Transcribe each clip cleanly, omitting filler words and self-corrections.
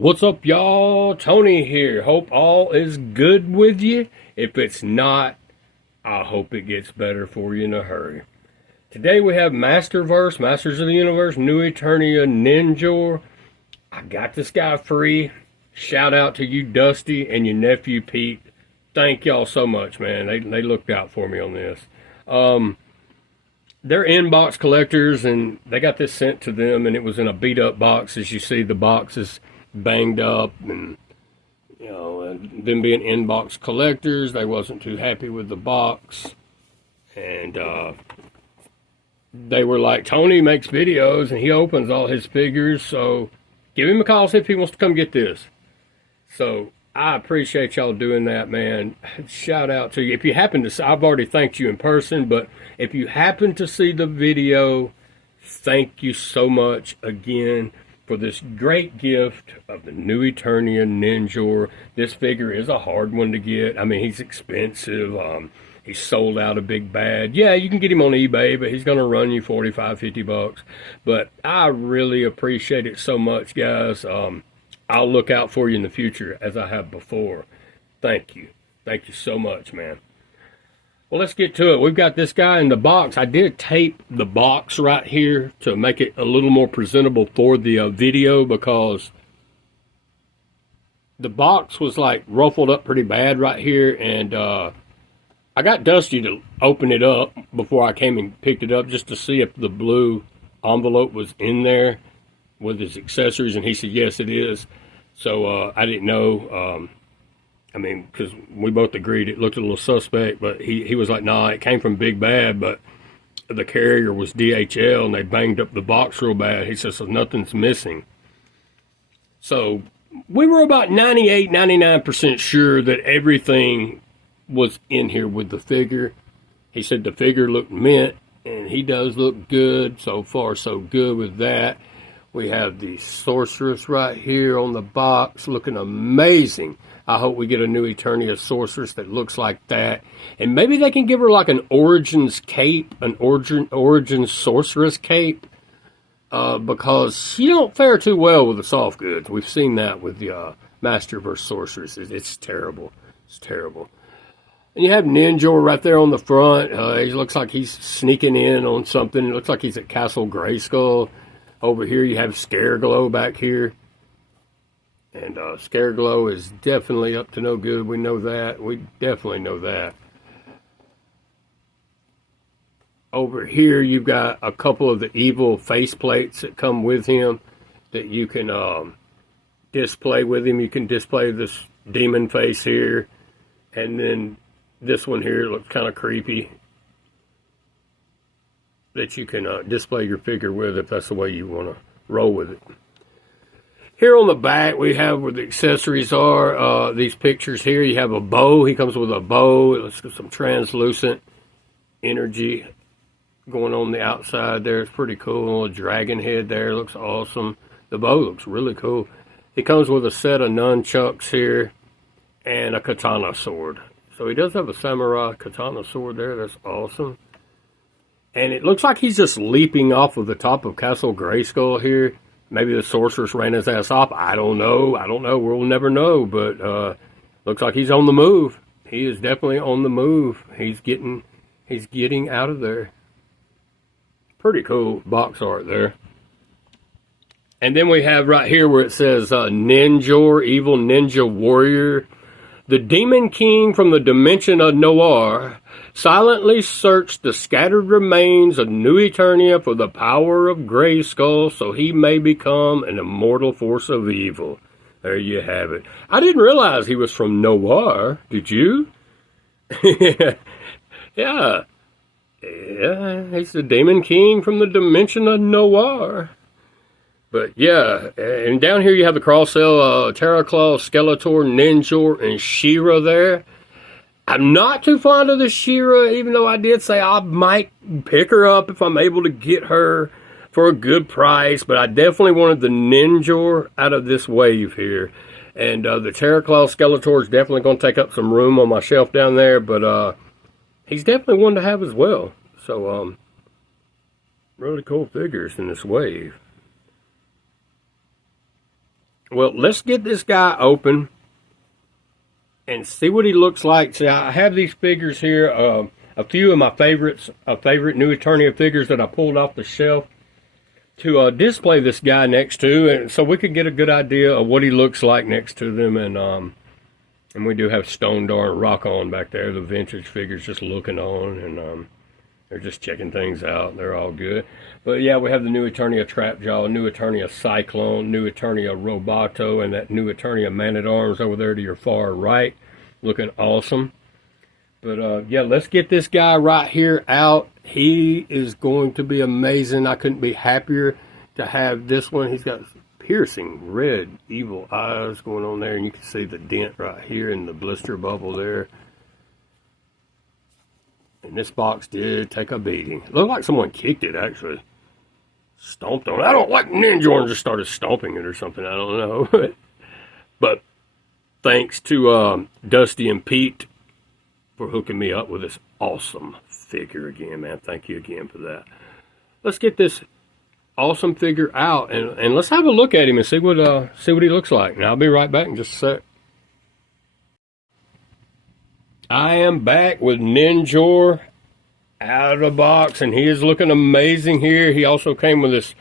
What's up, y'all? Tony here. Hope all is good with you. If it's not, I hope it gets better for you in a hurry. Today we have Masterverse, Masters of the Universe, New Eternia, Ninjor. I got this guy free. Shout out to you, Dusty, and your nephew, Pete. Thank y'all so much, man. They looked out for me on this. They're inbox collectors, and they got this sent to them, and it was in a beat-up box. As you see, the box is banged up, and and them being inbox collectors, they wasn't too happy with the box, and they were like, Tony makes videos and he opens all his figures, so give him a call, see if he wants to come get this. So I appreciate y'all doing that, man. Shout out to you. If you happen to see, I've already thanked you in person, but if you happen to see the video, thank you so much again for this great gift of the New Eternia Ninjor. This figure is a hard one to get. I mean, he's expensive. He's sold out a big bad. Yeah, you can get him on eBay, but he's going to run you 45, 50 bucks. But I really appreciate it so much, guys. I'll look out for you in the future as I have before. Thank you. Thank you so much, man. Well, let's get to it. We've got this guy in the box. I did tape the box right here to make it a little more presentable for the video, because the box was like ruffled up pretty bad right here, and I got Dusty to open it up before I came and picked it up just to see if the blue envelope was in there with his accessories, and he said yes, it is. So I didn't know. I mean, because we both agreed it looked a little suspect, but he was like, nah, it came from Big Bad, but the carrier was DHL, and they banged up the box real bad. He says, so nothing's missing. So we were about 98, 99% sure that everything was in here with the figure. He said the figure looked mint, and he does look good. So far, so good with that. We have the Sorceress right here on the box, looking amazing. I hope we get a new Eternia Sorceress that looks like that. And maybe they can give her like an Origins cape, an Origins Sorceress cape. Because she don't fare too well with the soft goods. We've seen that with the Masterverse Sorceress. It's terrible. It's terrible. And you have Ninjor right there on the front. He looks like he's sneaking in on something. It looks like he's at Castle Grayskull. Over here you have Scareglow back here. And Scareglow is definitely up to no good. We know that. We definitely know that. Over here you've got a couple of the evil faceplates that come with him that you can display with him. You can display this demon face here. And then this one here looks kind of creepy, that you can display your figure with if that's the way you want to roll with it. Here on the back, we have where the accessories are. These pictures here, you have a bow. He comes with a bow. Let's get some translucent energy going on the outside there. It's pretty cool. A dragon head there. Looks awesome. The bow looks really cool. He comes with a set of nunchucks here and a katana sword. So he does have a samurai katana sword there. That's awesome. And it looks like he's just leaping off of the top of Castle Grayskull here. Maybe the Sorceress ran his ass off. I don't know. We'll never know. But looks like he's on the move. He is definitely on the move. He's getting out of there. Pretty cool box art there. And then we have right here where it says Ninjor, Evil Ninja Warrior. The Demon King from the dimension of Noir silently searched the scattered remains of New Eternia for the power of Grayskull, so he may become an immortal force of evil. There you have it. I didn't realize he was from Noir. Did you? Yeah. Yeah, he's the Demon King from the dimension of Noir. But yeah, and down here you have the cross-sell Terraclaw, Skeletor, Ninjor, and She-Ra there. I'm not too fond of the She-Ra, even though I did say I might pick her up if I'm able to get her for a good price. But I definitely wanted the Ninjor out of this wave here. And the Terraclaw Skeletor is definitely going to take up some room on my shelf down there. But he's definitely one to have as well. So, really cool figures in this wave. Well, let's get this guy open and see what he looks like. See, I have these figures here. A few of my favorites, favorite new Eternia figures that I pulled off the shelf to display this guy next to, and so we could get a good idea of what he looks like next to them. And we do have Stone Darn Rock On back there, the vintage figures just looking on, and they're just checking things out. They're all good. But yeah, we have the new Eternia Trapjaw, new Eternia Cyclone, new Eternia Roboto, and that new Eternia Man-at-Arms over there to your far right. Looking awesome. But yeah, let's get this guy right here out. He is going to be amazing. I couldn't be happier to have this one. He's got piercing red evil eyes going on there, and you can see the dent right here in the blister bubble there. And this box did take a beating. It looked like someone kicked it, actually. Stomped on it. I don't like Ninjor and just started stomping it or something. I don't know. But thanks to Dusty and Pete for hooking me up with this awesome figure again, man. Thank you again for that. Let's get this awesome figure out and let's have a look at him and see what he looks like. And I'll be right back in just a sec. I am back with Ninjor out of the box, and he is looking amazing here. He also came with this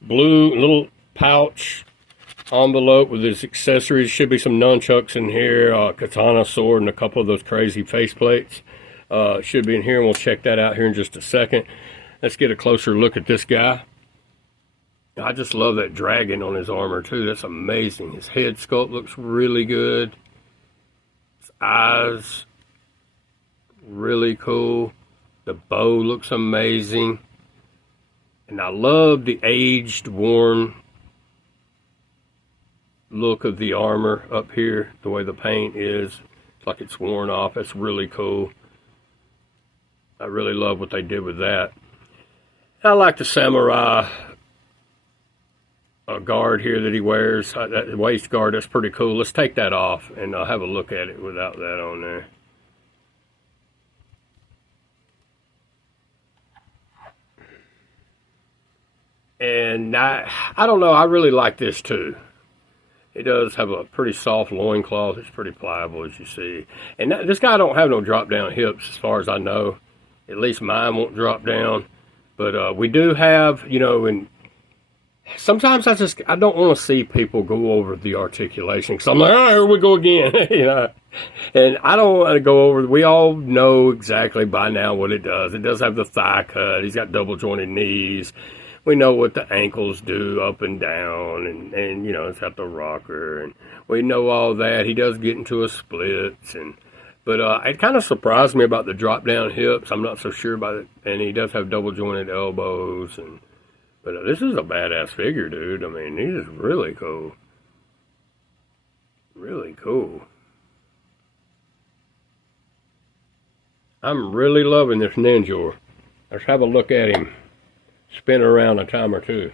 blue little pouch envelope with his accessories. Should be some nunchucks in here, katana sword, and a couple of those crazy faceplates. Should be in here, and we'll check that out here in just a second. Let's get a closer look at this guy. I just love that dragon on his armor too. That's amazing. His head sculpt looks really good. His eyes, really cool. The bow looks amazing. And I love the aged, worn look of the armor up here. The way the paint is. It's like it's worn off. That's really cool. I really love what they did with that. I like the samurai guard here that he wears. That waist guard, that's pretty cool. Let's take that off and have a look at it without that on there. And I don't know, I really like this too. It does have a pretty soft loincloth. It's pretty pliable, as you see. And this guy don't have no drop down hips as far as I know. At least mine won't drop down. But we do have, you know, and sometimes I don't want to see people go over the articulation. Because I'm like, oh, here we go again. You know. And I don't want to go over, we all know exactly by now what it does. It does have the thigh cut. He's got double jointed knees. We know what the ankles do up and down, and you know, it's got the rocker, and we know all that. He does get into a splits, but it kind of surprised me about the drop down hips. I'm not so sure about it, and he does have double jointed elbows, but this is a badass figure, dude. I mean, he's really cool, really cool. I'm really loving this Ninjor. Let's have a look at him. Spin around a time or two.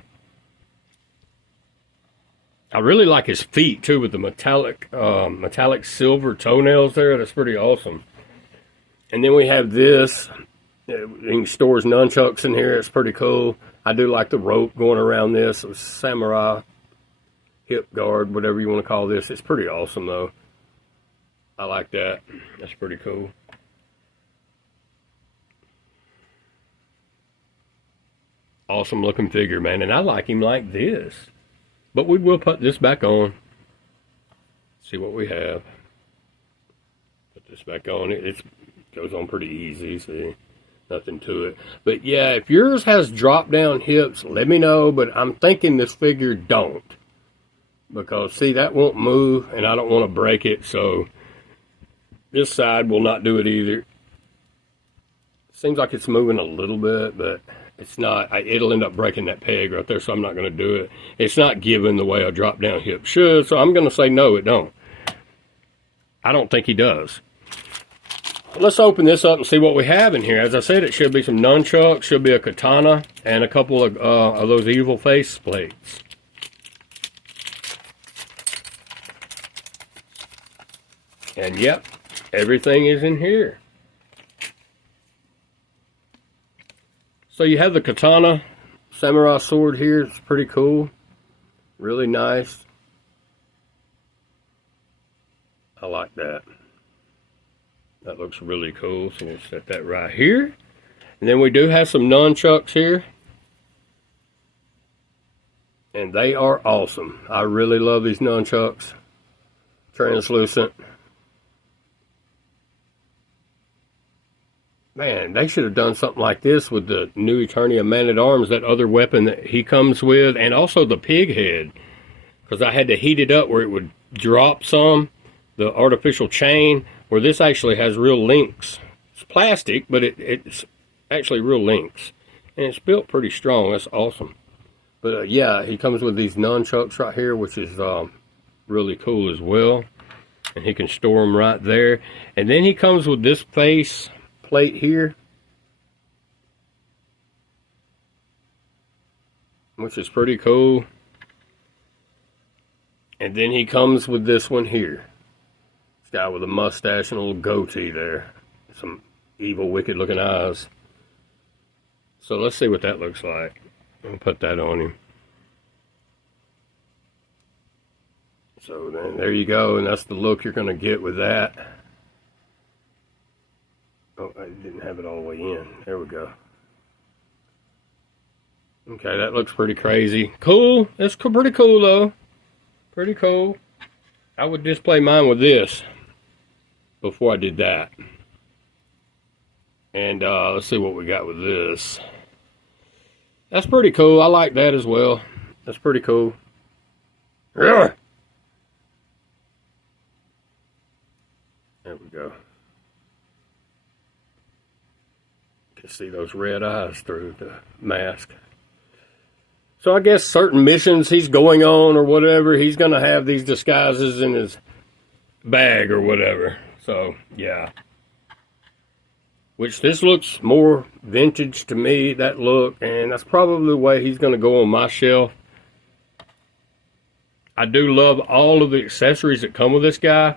I really like his feet too, with the metallic silver toenails there. That's pretty awesome. And then we have this. You can store his nunchucks in here. It's pretty cool. I do like the rope going around this. It's samurai hip guard, whatever you want to call this. It's pretty awesome though. I like that. That's pretty cool. Awesome looking figure, man, and I like him like this. But we will put this back on. See what we have. Put this back on. It goes on pretty easy, see. Nothing to it. But yeah, if yours has drop down hips, let me know. But I'm thinking this figure don't. Because see, that won't move, and I don't want to break it, so this side will not do it either. Seems like it's moving a little bit, but it's not. It'll end up breaking that peg right there, so I'm not going to do it. It's not given the way a drop-down hip should, so I'm going to say no, it don't. I don't think he does. Let's open this up and see what we have in here. As I said, it should be some nunchucks, should be a katana, and a couple of those evil face plates. And yep, everything is in here. So you have the katana samurai sword here. It's pretty cool. Really nice. I like that. That looks really cool, so we'll set that right here. And then we do have some nunchucks here. And they are awesome. I really love these nunchucks. Translucent. Man, they should have done something like this with the new Eternia Man-at-Arms, that other weapon that he comes with, and also the pig head. Because I had to heat it up where it would drop some, the artificial chain, where this actually has real links. It's plastic, but it's actually real links. And it's built pretty strong. That's awesome. But yeah, he comes with these nunchucks right here, which is really cool as well. And he can store them right there. And then he comes with this face plate here, which is pretty cool. And then he comes with this one here. This guy with a mustache and a little goatee there. Some evil, wicked looking eyes. So let's see what that looks like. I'll put that on him. So then there you go, and that's the look you're going to get with that. Oh, I didn't have it all the way in. There we go. Okay, that looks pretty crazy. Cool. That's pretty cool, though. Pretty cool. I would display mine with this before I did that. And let's see what we got with this. That's pretty cool. I like that as well. That's pretty cool. There we go. You can see those red eyes through the mask. So I guess certain missions he's going on or whatever, he's going to have these disguises in his bag or whatever. So, yeah. Which this looks more vintage to me, that look, and that's probably the way he's going to go on my shelf. I do love all of the accessories that come with this guy.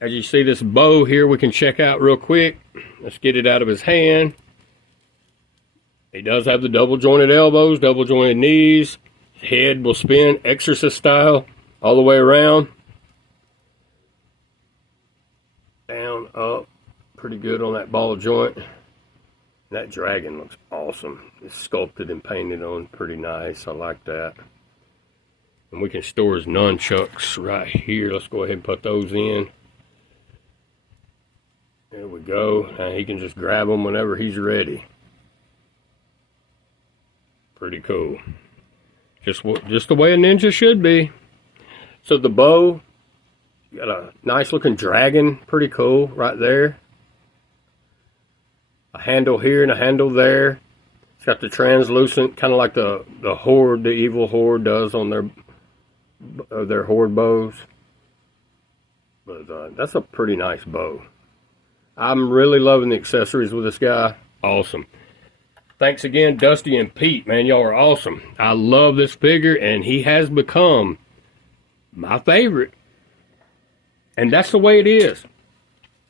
As you see, this bow here we can check out real quick. Let's get it out of his hand. He does have the double jointed elbows, double jointed knees. Head will spin exorcist style all the way around. Down, up. Pretty good on that ball joint. That dragon looks awesome. It's sculpted and painted on pretty nice. I like that. And we can store his nunchucks right here. Let's go ahead and put those in. There we go. And he can just grab them whenever he's ready. Pretty cool. Just the way a ninja should be. So the bow, you got a nice looking dragon. Pretty cool right there. A handle here and a handle there. It's got the translucent, kind of like the horde, the evil horde does on their horde bows. But that's a pretty nice bow. I'm really loving the accessories with this guy. Awesome. Thanks again, Dusty and Pete. Man, y'all are awesome. I love this figure, and he has become my favorite. And that's the way it is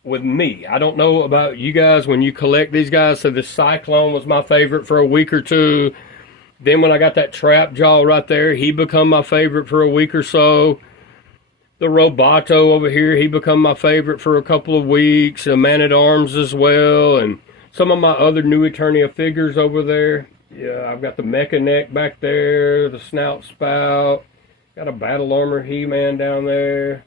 with me. I don't know about you guys when you collect these guys. So this Cyclone was my favorite for a week or two. Then when I got that trap jaw right there, he become my favorite for a week or so. The Roboto over here, he become my favorite for a couple of weeks. The Man-at-Arms as well. And some of my other new Eternia figures over there. Yeah, I've got the Mecha Neck back there. The Snout Spout. Got a Battle Armor He-Man down there.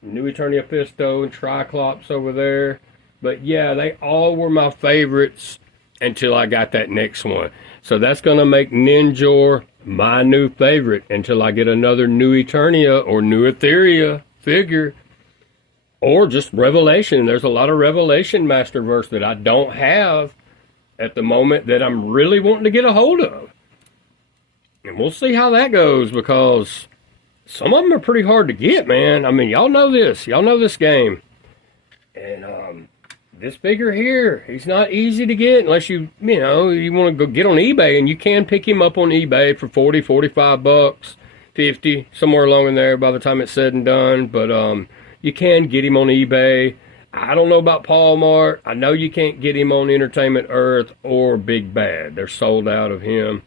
New Eternia Fisto and Triclops over there. But yeah, they all were my favorites until I got that next one. So that's going to make Ninjor my new favorite until I get another new Eternia or new Etheria figure. Or just Revelation. There's a lot of Revelation Masterverse that I don't have at the moment that I'm really wanting to get a hold of. And we'll see how that goes, because some of them are pretty hard to get, man. I mean, y'all know this. Y'all know this game. And this figure here, he's not easy to get unless you want to go get on eBay. And you can pick him up on eBay for 40, 45 bucks, 50, somewhere along in there by the time it's said and done. But you can get him on eBay. I don't know about Paul Mart. I know you can't get him on Entertainment Earth or Big Bad. They're sold out of him.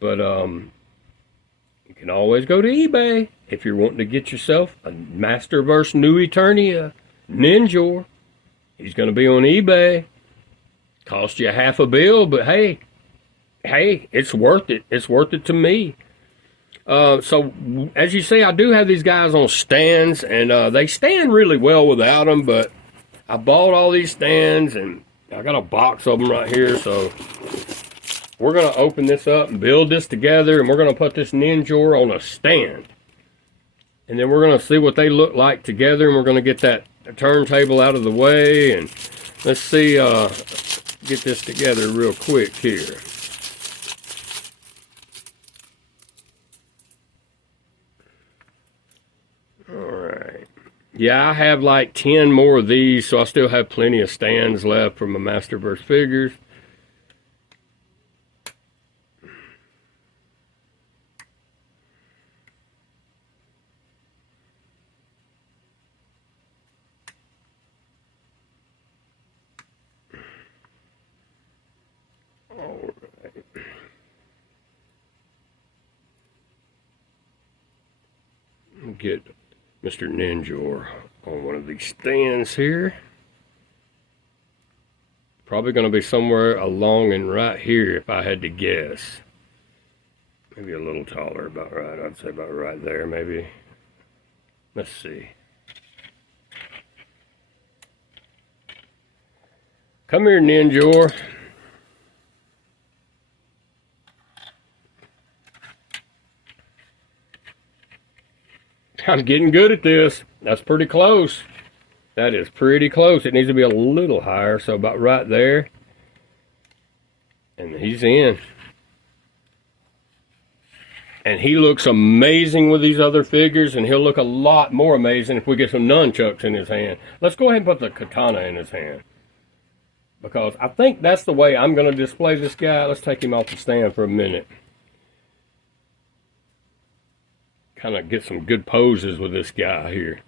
But you can always go to eBay if you're wanting to get yourself a Masterverse New Eternia Ninjor. He's going to be on eBay. Cost you half a bill, but hey, it's worth it. It's worth it to me. So, as you see, I do have these guys on stands, and they stand really well without them, but I bought all these stands, and I got a box of them right here, so we're going to open this up and build this together, and we're going to put this Ninjor on a stand. And then we're going to see what they look like together, and we're going to get that turntable out of the way, and let's see, get this together real quick here. Alright. Yeah, I have like 10 more of these, so I still have plenty of stands left for my Masterverse figures. Alright. Get Mr. Ninjor on one of these stands here. Probably going to be somewhere along and right here if I had to guess. Maybe a little taller, about right. I'd say about right there maybe. Let's see. Come here, Ninjor. I'm getting good at this. That's pretty close. That is pretty close. It needs to be a little higher, so about right there. And he's in. And he looks amazing with these other figures, and he'll look a lot more amazing if we get some nunchucks in his hand. Let's go ahead and put the katana in his hand, because I think that's the way I'm going to display this guy. Let's take him off the stand for a minute. Kind of get some good poses with this guy here.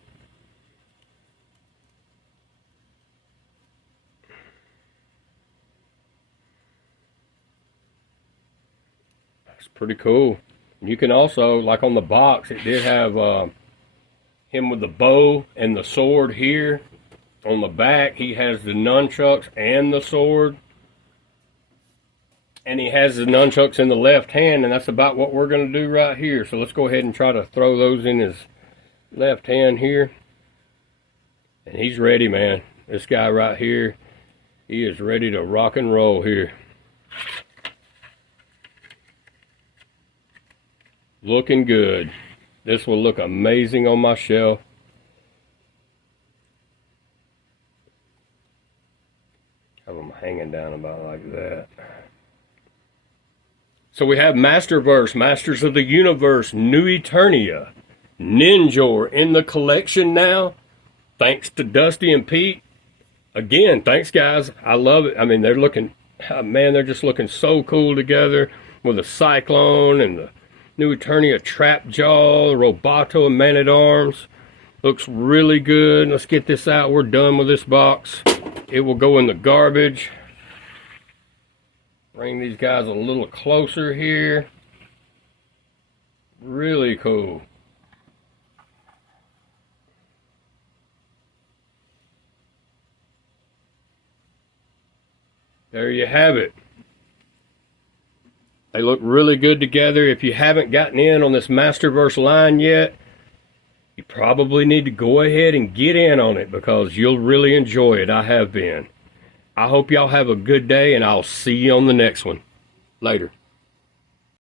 That's pretty cool. You can also, like on the box, it did have him with the bow and the sword here. On the back, he has the nunchucks and the sword. And he has the nunchucks in the left hand, and that's about what we're going to do right here. So let's go ahead and try to throw those in his left hand here. And he's ready, man. This guy right here, he is ready to rock and roll here. Looking good. This will look amazing on my shelf. Have them hanging down about like that. So we have Masterverse, Masters of the Universe, New Eternia, Ninjor in the collection now. Thanks to Dusty and Pete. Again, thanks guys. I love it. I mean, they're looking, man, they're just looking so cool together with the Cyclone and the New Eternia Trap Jaw, Roboto and Man-at-Arms. Looks really good. Let's get this out. We're done with this box. It will go in the garbage. Bring these guys a little closer here. Really cool. There you have it. They look really good together. If you haven't gotten in on this Masterverse line yet, you probably need to go ahead and get in on it, because you'll really enjoy it. I have been. I hope y'all have a good day, and I'll see you on the next one. Later.